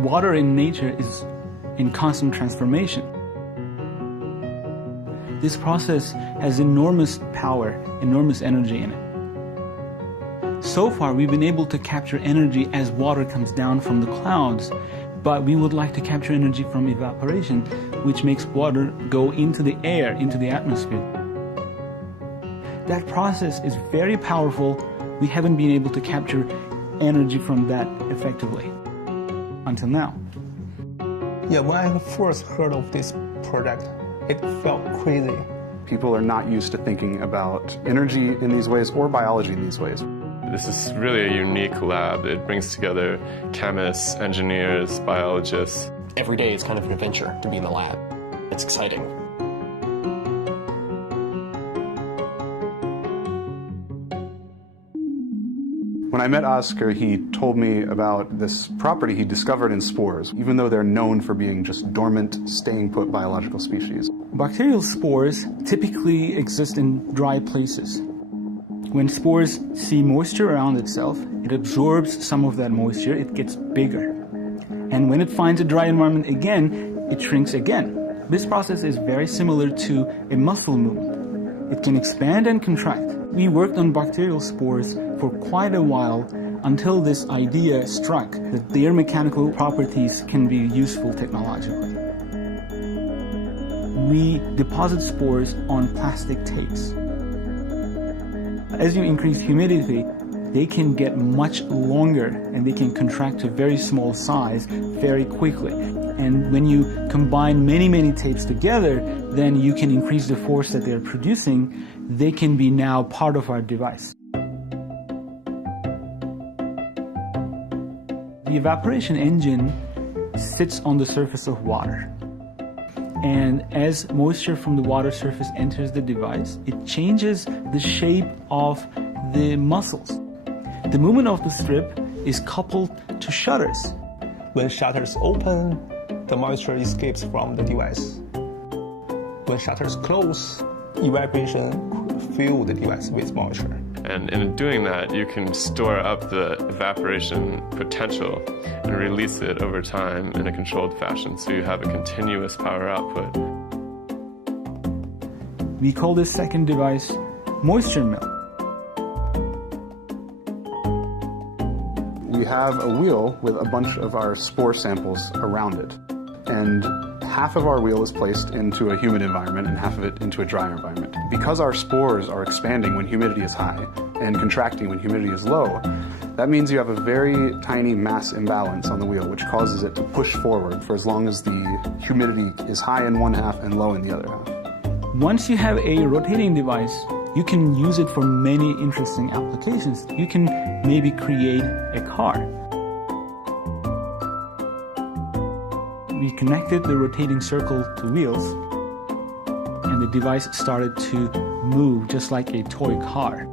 Water in nature is in constant transformation. This process has enormous power, enormous energy in it. So far, we've been able to capture energy as water comes down from the clouds, but we would like to capture energy from evaporation, which makes water go into the air, into the atmosphere. That process is very powerful. We haven't been able to capture energy from that effectively until now. Yeah, when I first heard of this project, it felt crazy. People are not used to thinking about energy in these ways or biology in these ways. This is really a unique lab. It brings together chemists, engineers, biologists. Every day it's kind of an adventure to be in the lab. It's exciting. When I met Oscar, he told me about this property he discovered in spores, even though they're known for being just dormant, staying-put biological species. Bacterial spores typically exist in dry places. When spores see moisture around itself, it absorbs some of that moisture, it gets bigger. And when it finds a dry environment again, it shrinks again. This process is very similar to a muscle movement. It can expand and contract. We worked on bacterial spores for quite a while until this idea struck that their mechanical properties can be useful technologically. We deposit spores on plastic tapes. As you increase humidity, they can get much longer and they can contract to very small size very quickly. And when you combine many tapes together, then you can increase the force that they're producing. They can be now part of our device. The evaporation engine sits on the surface of water. And as moisture from the water surface enters the device, it changes the shape of the muscles. The movement of the strip is coupled to shutters. When shutters open, the moisture escapes from the device. When shutters close, evaporation fills the device with moisture. And in doing that, you can store up the evaporation potential and release it over time in a controlled fashion, so you have a continuous power output. We call this second device Moisture Mill. We have a wheel with a bunch of our spore samples around it. And half of our wheel is placed into a humid environment and half of it into a drier environment. Because our spores are expanding when humidity is high and contracting when humidity is low, that means you have a very tiny mass imbalance on the wheel, which causes it to push forward for as long as the humidity is high in one half and low in the other half. Once you have a rotating device, you can use it for many interesting applications. You can maybe create a car. We connected the rotating circle to wheels, and the device started to move just like a toy car.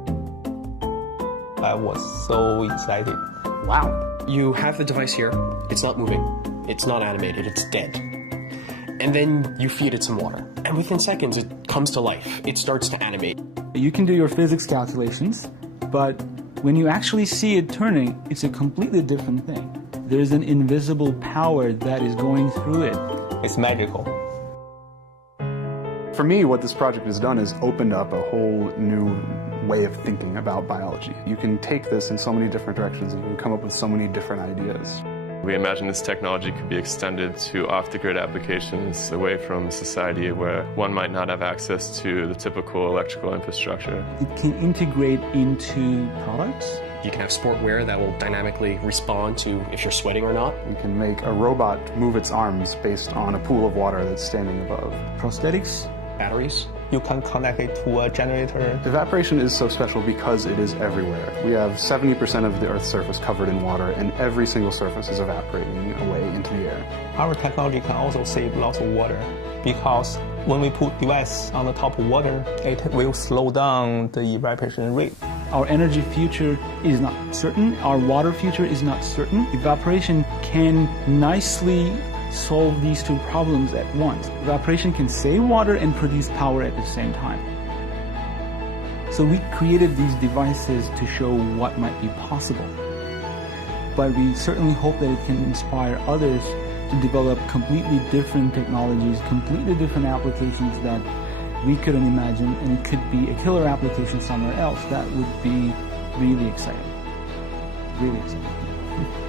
I was so excited. Wow. You have the device here, it's not moving, it's not animated, it's dead. And then you feed it some water, and within seconds it comes to life. It starts to animate. You can do your physics calculations, but when you actually see it turning, it's a completely different thing. There's an invisible power that is going through it. It's magical. For me, what this project has done is opened up a whole new way of thinking about biology. You can take this in so many different directions and you can come up with so many different ideas. We imagine this technology could be extended to off-the-grid applications away from society where one might not have access to the typical electrical infrastructure. It can integrate into products. You can have sportwear that will dynamically respond to if you're sweating or not. We can make a robot move its arms based on a pool of water that's standing above. Prosthetics. Batteries. You can connect it to a generator. Evaporation is so special because it is everywhere. We have 70% of the Earth's surface covered in water, and every single surface is evaporating away into the air. Our technology can also save lots of water because when we put device on the top of water, it will slow down the evaporation rate. Our energy future is not certain. Our water future is not certain. Evaporation can nicely solve these two problems at once. Evaporation can save water and produce power at the same time. So we created these devices to show what might be possible. but we certainly hope that it can inspire others to develop completely different technologies, completely different applications that we couldn't imagine, and it could be a killer application somewhere else. That would be really exciting. Really exciting.